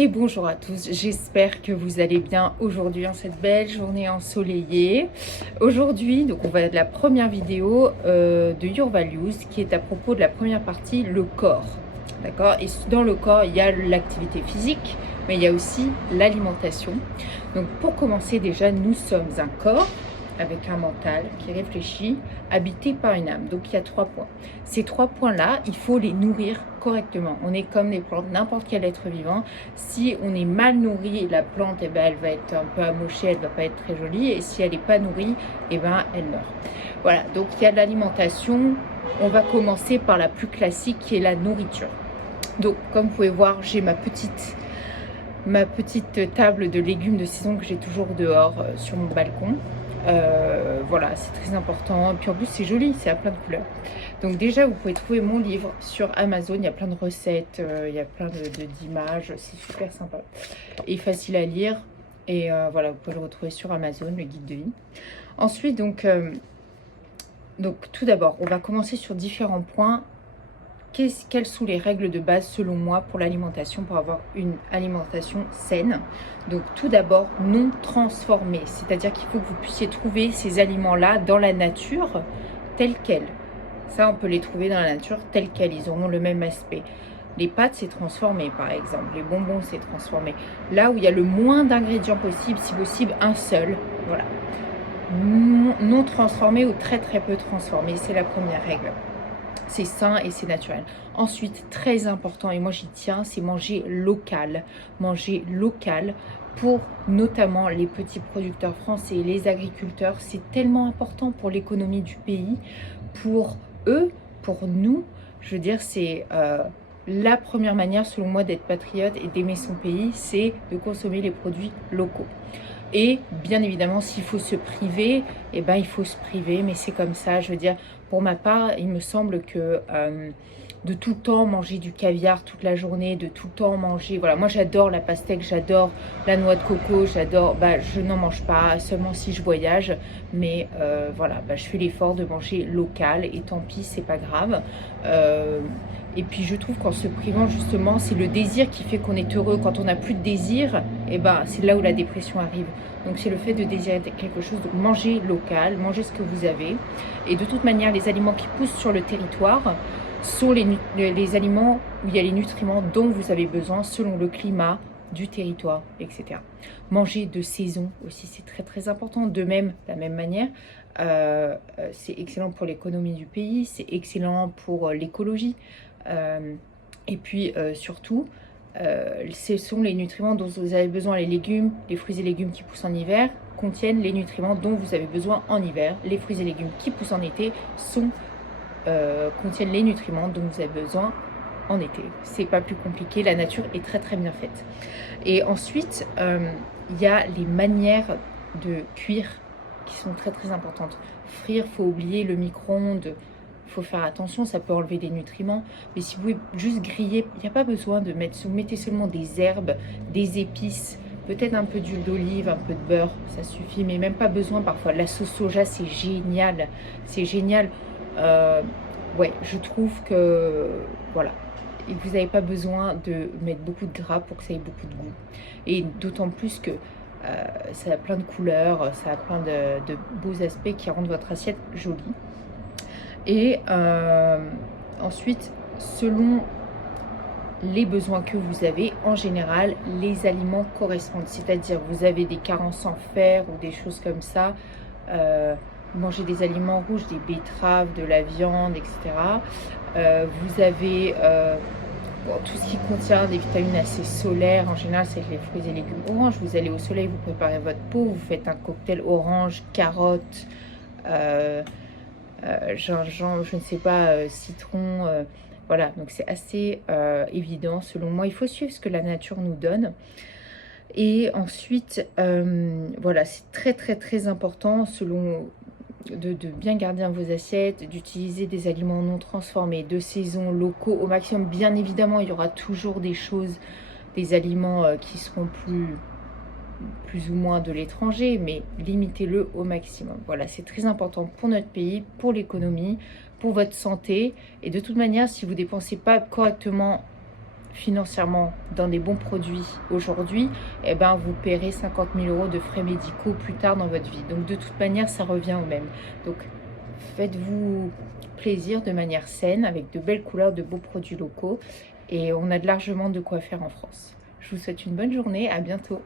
Et bonjour à tous, j'espère que vous allez bien aujourd'hui en cette belle journée ensoleillée. Aujourd'hui, donc on va être la première vidéo de Your Values qui est à propos de la première partie, le corps. D'accord? Et dans le corps, il y a l'activité physique, mais il y a aussi l'alimentation. Donc pour commencer déjà, nous sommes un corps avec un mental qui réfléchit, habité par une âme. Donc il y a 3 points. Ces 3 points-là, il faut les nourrir correctement. On est comme les plantes, n'importe quel être vivant. Si on est mal nourri, la plante, eh ben, elle va être un peu amochée, elle ne va pas être très jolie. Et si elle n'est pas nourrie, eh ben, elle meurt. Voilà, donc il y a de l'alimentation. On va commencer par la plus classique qui est la nourriture. Donc comme vous pouvez voir, j'ai ma petite table de légumes de saison que j'ai toujours dehors sur mon balcon. Voilà, c'est très important. Puis en plus, c'est joli, c'est à plein de couleurs. Donc déjà, vous pouvez trouver mon livre sur Amazon. Il y a plein de recettes, il y a plein d'images. C'est super sympa et facile à lire. Et voilà, vous pouvez le retrouver sur Amazon, le guide de vie. Ensuite, donc tout d'abord, on va commencer sur différents points. Quelles sont les règles de base selon moi pour l'alimentation, pour avoir une alimentation saine? Donc tout d'abord, non transformée, c'est-à-dire qu'il faut que vous puissiez trouver ces aliments-là dans la nature tels quels. Ça, on peut les trouver dans la nature tels quels, ils auront le même aspect. Les pâtes, c'est transformé par exemple, les bonbons, c'est transformé. Là où il y a le moins d'ingrédients possible, si possible, un seul, voilà. Non transformé ou très très peu transformé, c'est la première règle. C'est sain et c'est naturel. Ensuite, très important, et moi j'y tiens, c'est manger local. Manger local pour notamment les petits producteurs français, les agriculteurs. C'est tellement important pour l'économie du pays, pour eux, pour nous. Je veux dire, c'est la première manière, selon moi, d'être patriote et d'aimer son pays, c'est de consommer les produits locaux. Et bien évidemment, s'il faut se priver, eh ben, il faut se priver, mais c'est comme ça. Je veux dire, pour ma part, il me semble que de tout le temps manger du caviar toute la journée, de tout le temps manger... Voilà, moi j'adore la pastèque, j'adore la noix de coco, j'adore... je n'en mange pas, seulement si je voyage. Mais voilà, je fais l'effort de manger local et tant pis, c'est pas grave. Et puis je trouve qu'en se privant justement, c'est le désir qui fait qu'on est heureux. Quand on n'a plus de désir, eh ben, c'est là où la dépression arrive. Donc c'est le fait de désirer quelque chose, de manger local, manger ce que vous avez. Et de toute manière, les aliments qui poussent sur le territoire sont les aliments où il y a les nutriments dont vous avez besoin selon le climat du territoire, etc. Manger de saison aussi, c'est très très important. De même, de la même manière, c'est excellent pour l'économie du pays, c'est excellent pour l'écologie. Et puis surtout, ce sont les nutriments dont vous avez besoin. Les légumes, les fruits et légumes qui poussent en hiver contiennent les nutriments dont vous avez besoin en hiver. Les fruits et légumes qui poussent en été contiennent les nutriments dont vous avez besoin en été. C'est pas plus compliqué, la nature est très très bien faite. Et ensuite, il y a les manières de cuire qui sont très très importantes. Frire, faut oublier le micro-ondes. Il faut faire attention, ça peut enlever des nutriments. Mais si vous voulez juste griller, il n'y a pas besoin de mettre... Vous mettez seulement des herbes, des épices, peut-être un peu d'huile d'olive, un peu de beurre, ça suffit. Mais même pas besoin parfois. La sauce soja, c'est génial. C'est génial. Ouais, je trouve que... Voilà. Et vous n'avez pas besoin de mettre beaucoup de gras pour que ça ait beaucoup de goût. Et d'autant plus que ça a plein de couleurs, ça a plein de beaux aspects qui rendent votre assiette jolie. Et ensuite, selon les besoins que vous avez, en général, les aliments correspondent. C'est-à-dire, vous avez des carences en fer ou des choses comme ça. Mangez des aliments rouges, des betteraves, de la viande, etc. Vous avez tout ce qui contient des vitamines assez solaires. En général, c'est les fruits et légumes oranges. Vous allez au soleil, vous préparez votre peau, vous faites un cocktail orange, carotte, gingembre, je ne sais pas, citron, voilà, donc c'est assez évident selon moi. Il faut suivre ce que la nature nous donne. Et ensuite, voilà, c'est très très très important selon de bien garder dans vos assiettes, d'utiliser des aliments non transformés, de saison, locaux au maximum. Bien évidemment, il y aura toujours des choses, des aliments qui seront plus ou moins de l'étranger, mais limitez-le au maximum. Voilà, c'est très important pour notre pays, pour l'économie, pour votre santé. Et de toute manière, si vous ne dépensez pas correctement financièrement dans des bons produits aujourd'hui, eh ben, vous paierez 50 000 € de frais médicaux plus tard dans votre vie. Donc de toute manière, ça revient au même. Donc faites-vous plaisir de manière saine, avec de belles couleurs, de beaux produits locaux. Et on a largement de quoi faire en France. Je vous souhaite une bonne journée, à bientôt.